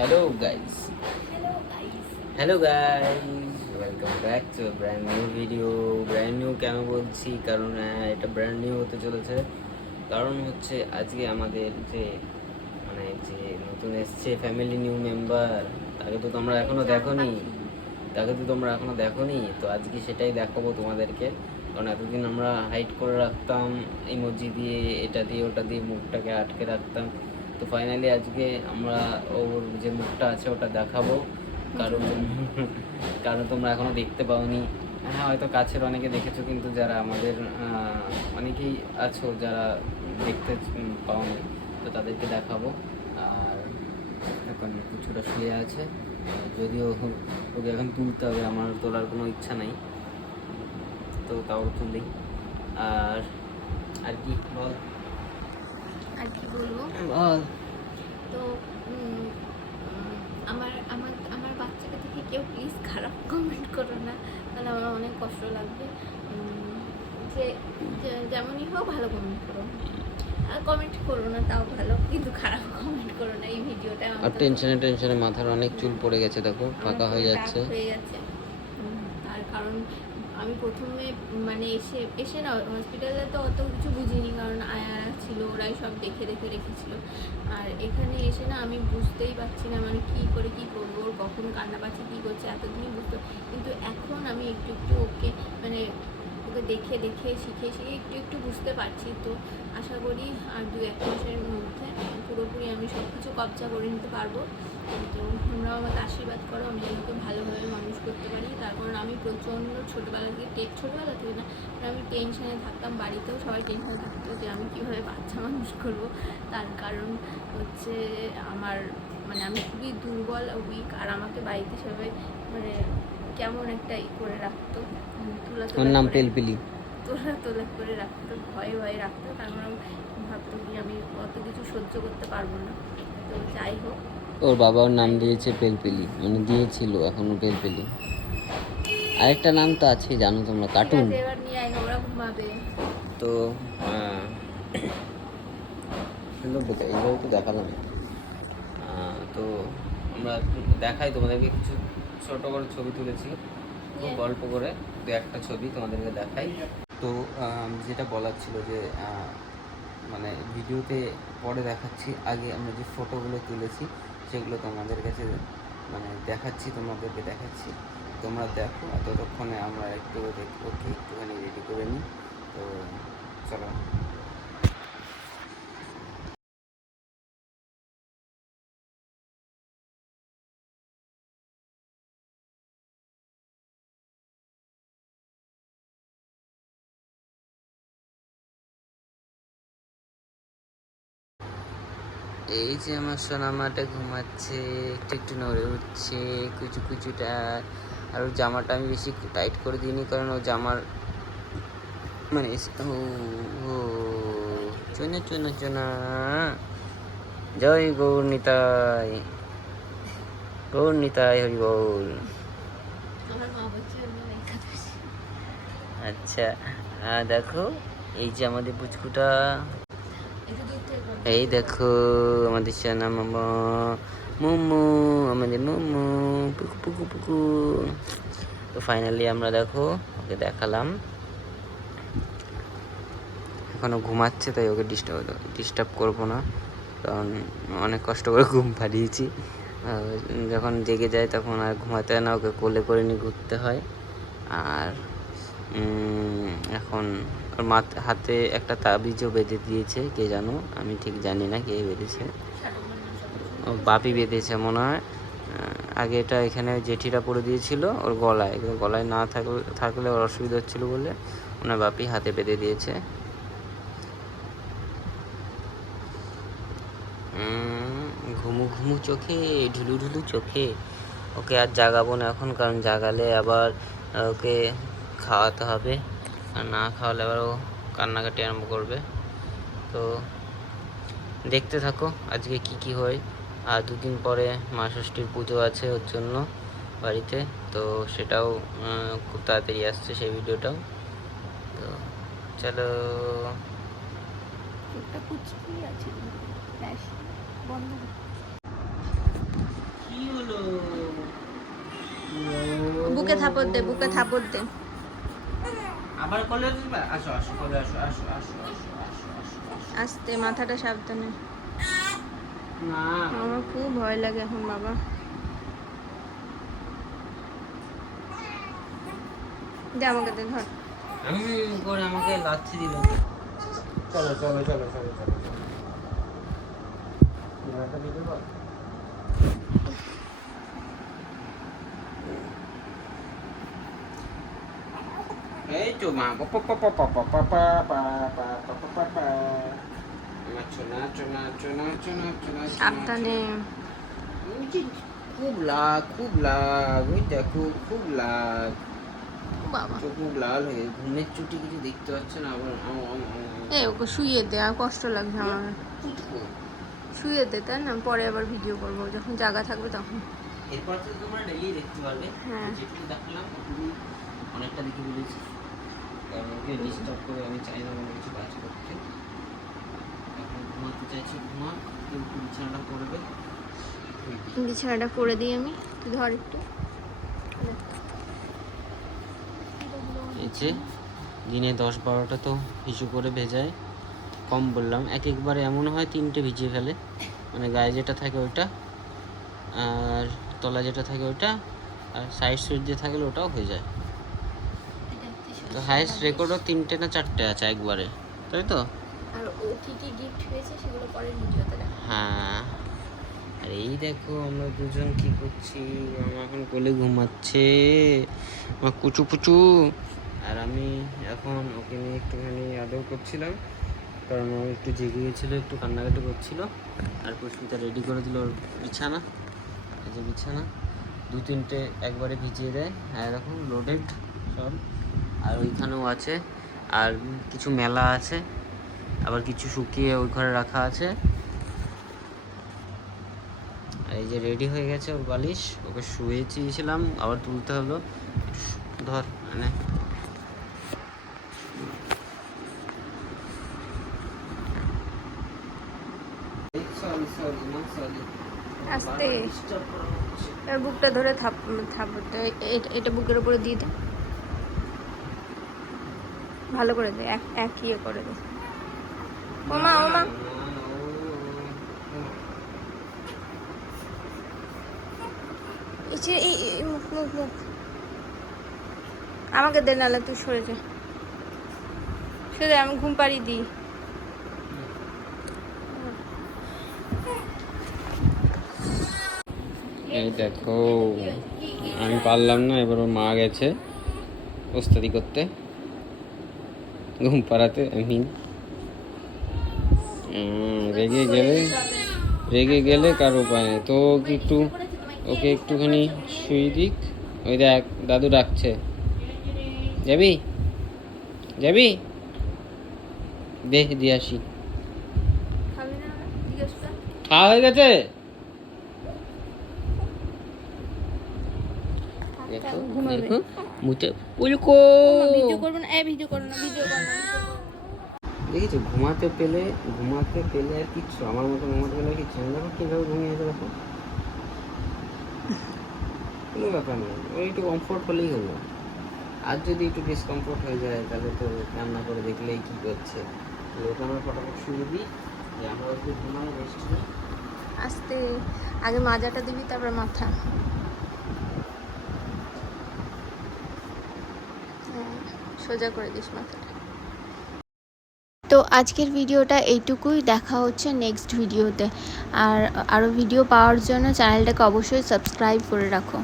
Hello guys. Hello guys. Hello guys. Welcome back to a brand new video. Brand new কেন বলছি কারণ এটা brand new হতে চলেছে। কারণ হচ্ছে আজকে আমাদের যে যে নতুন এসছে ফ্যামিলি নিউ মেম্বার, তাকে তো তোমরা এখনো দেখোনি। তো আজকে সেটাই দেখাবো তোমাদেরকে। কারণ এতদিন আমরা হাইড করে রাখতাম ইমোজি দিয়ে, এটা দিয়ে ওটা দিয়ে মুখটাকে আটকে রাখতাম। তো ফাইনালি আজকে আমরা ওর যে মুখটা আছে ওটা দেখাবো। কারণ কারণ তোমরা এখনো দেখতে পাওনি। হ্যাঁ, হয়তো কাছের অনেকে দেখেছো, কিন্তু যারা আমাদের অনেকেই আছো যারা দেখতে পাওনি, তো তাদেরকে দেখাবো। আর এখন কিছুটা শুয়ে আছে, যদিও ওকে এখন তুলতে হবে, আমার তোলার কোনো ইচ্ছা নাই, তো তাও তুলি। আর আর কি বল, আর কি বলবো বল। তো আমার আমার আমার বাচ্চাকে থেকে কেউ প্লিজ খারাপ কমেন্ট করো না, তাহলে আমার অনেক কষ্ট লাগবে। যে যেমনই হোক ভালো কমেন্ট করো, আর কমেন্ট করো না তাও ভালো, কিন্তু খারাপ কমেন্ট করো না। এই ভিডিওটা আর টেনশনে মাথার অনেক চুল পড়ে গেছে, দেখো ফাঁকা হয়ে যাচ্ছে। আর কারণ আমি প্রথমে এসে না হসপিটালে তো অত কিছু বুঝিনি, কারণ আয়া ছিল, ওরাই সব দেখে রেখেছিল। আর এখানে এসে না আমি বুঝতেই পারছি না কী করবো, ওর কখন কান্না পাচ্ছে, কী করছে, এতদিনই বুঝতে। কিন্তু এখন আমি একটু ওকে ওকে দেখে শিখে একটু বুঝতে পারছি। তো আশা করি আর 2-1 মাসের মধ্যে পুরোপুরি আমি সব কিছু কবজা করে নিতে পারবো। তো তোমরাও আমাকে আশীর্বাদ করো, আমি যেন ওকে ভালোভাবে মানুষ করতে পারি। তার কারণ আমি প্রচণ্ড ছোটোবেলা থেকে না আমি টেনশনে থাকতাম, বাড়িতেও সবাই টেনশনে থাকতো যে আমি কীভাবে বাচ্চা মানুষ করবো। তার কারণ হচ্ছে আমার আমি খুবই দুর্বল, উইক, আর আমাকে বাড়িতে সবাই কেমন একটা করে রাখতো, নাম পেলপিলি, তোলা করে রাখতো, ভয়ে রাখতো। তারপর আমি ভাবতো কি আমি অত কিছু সহ্য করতে পারবো না। তো যাই হোক, ওর বাবা ওর নাম দিয়েছে পেলপেলি, দিয়েছিল, এখনো পেলপেলি। আরেকটা নাম তো আছে জানো তোমরা, কার্টুন। এবার নিয়ে আয়, ওরা ঘুমাবে। তো এইভাবে তো দেখালাম। তো আমরা দেখাই তোমাদেরকে কিছু ছোট বড় ছবি তুলেছি, খুব গল্প করে 2-1টা ছবি তোমাদেরকে দেখাই। তো যেটা বলার ছিল যে ভিডিওতে পরে দেখাচ্ছি, আগে আমরা যে ফটোগুলো তুলেছি সেগুলো তোমাদের কাছে দেখাচ্ছি, তোমাদেরকে দেখাচ্ছি, তোমরা দেখো। আর ততক্ষণে আমরা একটুখানি রেডি করে নিই। তো চলো। এই যে আমার সোনামাটা ঘুমাচ্ছে, একটু নড়ে উঠছে কুচুটা। আর ওর জামাটা আমি বেশি টাইট করে দিইনি, কারণ ও জামার চোনা জয় গৌরনিতাই হরি বল। আচ্ছা, দেখো এই যে আমাদের পুচকুটা, এই দেখো আমাদের সোনা মামা মুমু, আমাদের মুমু পুকু। তো ফাইনালি আমরা দেখো ওকে দেখালাম। এখনো ঘুমাচ্ছে, তাই ওকে ডিস্টার্ব করবো না, কারণ অনেক কষ্ট করে ঘুম পাড়িয়েছি। যখন জেগে যায় তখন আর ঘুমাতে হয় না, ওকে কোলে করে নিয়ে ঘুরতে হয়। আর এখন ওর হাতে একটা তাবিজও বেঁধে দিয়েছে, কে জানো, আমি ঠিক জানি না কে বেঁধেছে, ও বাপি বেঁধেছে মনে হয়। আগে এটা এখানে জেঠিরা পরে দিয়েছিল ওর গলায় না থাকলে ওর অসুবিধা হচ্ছিলো বলে ওনার বাপি হাতে বেঁধে দিয়েছে। ঘুমু চোখে, ঢুলু চোখে। ওকে আর জাগাবো না এখন, কারণ জাগালে আবার ওকে খাওয়াতে হবে, আর না খাওয়ালে আবার ও কান্নাকাটি আরম্ভ করবে। তো দেখতে থাকো আজকে কি হয়। আর 2 দিন পরে মা ষষ্ঠীর পুজো আছে ওর জন্য বাড়িতে, তো সেটাও খুব তাড়াতাড়ি আসছে সেই ভিডিওটাও। তো চলো। বুকে থাপড় দে, বুকে থাপড় দে। আবার কোলে আসবে, আসো আসো কোলে আসো আসো আসো আসো আসো আসো আসো। আস্তে, মাথাটা সাবধানে। না আমার খুব ভয় লাগে এখন বাবা। দে আমাকে দে, ধর। করে আমাকে লাথি দিল। চলো চলো চলো চলো চলো এবারটা দিতে পার। এই তো মা নাচো নাচো নাচো নাচো নাচো নাচো। সাবধানে। ওই যে খুব লাগ ওই দেখো খুব লাগ, বাবা চোখ মুখ লাল হয়ে ঘুমের চুটি কিছু দেখতে পাচ্ছে না। আবার ওকে শুইয়ে দে, আর কষ্ট লাগছে আমার। শুয়ে দে, তাই না? পরে আবার ভিডিও করবো যখন জায়গা থাকবে তখন। এরপর তো তোমরা ডেইলি দেখতে পারবে। হ্যাঁ। যেটুকু দেখালাম ওটুকু অনেকটা দেখে বলেছি, কারণ ওকে ডিস্টার্ব করে আমি চাই না কোনো কিছু কাজ করতে। এখন ঘুমাতে চাইছি, ঘুমা, কিন্তু বিছানাটা করবে। বিছানাটা করে দিই আমি, তুই ধর একটু। এই যে দিনে 10-12টা তো হিসু করে ভেজায়, কম বললাম। একবারে এমন হয় 3টে ভিজিয়ে ফেলে, মানে গায়ে যেটা থাকে ওইটা, আর তলা যেটা থাকে ওইটা, আর সাইড সুইচ দিয়ে থাকলে ওটাও হয়ে যায়। তো হাইয়েস্ট রেকর্ডও 3টে না 4টে আছে একবারে, তাই তো? আর ও কি কি গিফট পেয়েছে সেগুলো পরে ভিডিওতে দেখ। হ্যাঁ, আর এই দেখো আমরা দুজন কি করছি। মামা এখন কোলে ঘুমাচ্ছে, মা কুচু পুচু, আর আমি এখন ওকে নিয়ে একটুখানি আদর করছিলাম, কারণ ও একটু জেগে গেছিলো, একটু কান্নাকাটি করছিল। আর পুষ্পিতা রেডি করে দিল ওর বিছানা। এই যে বিছানা 2-3টে একবারে ভিজিয়ে দেয়, আর এরকম লোডেড সব। আর ওইখানেও আছে, আর কিছু মেলা আছে, আবার কিছু শুকিয়ে ওই ঘরে রাখা আছে। আর এই যে রেডি হয়ে গেছে ওর বালিশ, ওকে শুয়েছিলাম, আবার তুলতে হলো। ধর মানে আস্তে, এবার বুকটা ধরে থাপড় দে, এটা বুকের উপরে দিয়ে দে, ভালো করে দে, এক ইয়ে করে দে। ওমা ওমা, এই মুখ মুখ মুখ আমাকে দে, নাহলে তুই সরে যা, সরে আমি ঘুম পাড়িয়ে দিই। এই দেখো আমি পারলাম না, এবার ওর মা গেছে ওস্তাদি করতে, ঘুম পাড়াতে। আমি রেগে গেলে কার উপায় নেই, তো ওকে একটুখানি শুয়ে দিক। ওই দেখ দাদু ডাকছে, যাবি যাবি, দিয়ে আসি। খাওয়া হয়ে গেছে? দেখো মুতে উলকো, দেখেছো ঘুমাতে পেলে আর কিচ্ছু, আমার মতো ঘুমাতে পেলে কিচ্ছু না। দেখো কীভাবে ঘুমিয়েছে, দেখো কোনো ব্যাপার নেই, ওই একটু কমফোর্ট হলেই হলো। আর যদি একটু ডিসকমফোর্ট হয়ে যায় তাহলে তো রান্না করে দেখলেই কী করছে। ওটা আমরা ফটাফট শুরু দিই, যে আমরা একটু ঘুমাই, রেস্ট নিই। আস্তে, আগে মাজাটা দিবি, তারপর মাথা। সোজা করে দিস মাথাটা। তো আজকের ভিডিওটা এইটুকুই, দেখা হচ্ছে নেক্সট ভিডিওতে। আর আরও ভিডিও পাওয়ার জন্য চ্যানেলটাকে অবশ্যই সাবস্ক্রাইব করে রাখো।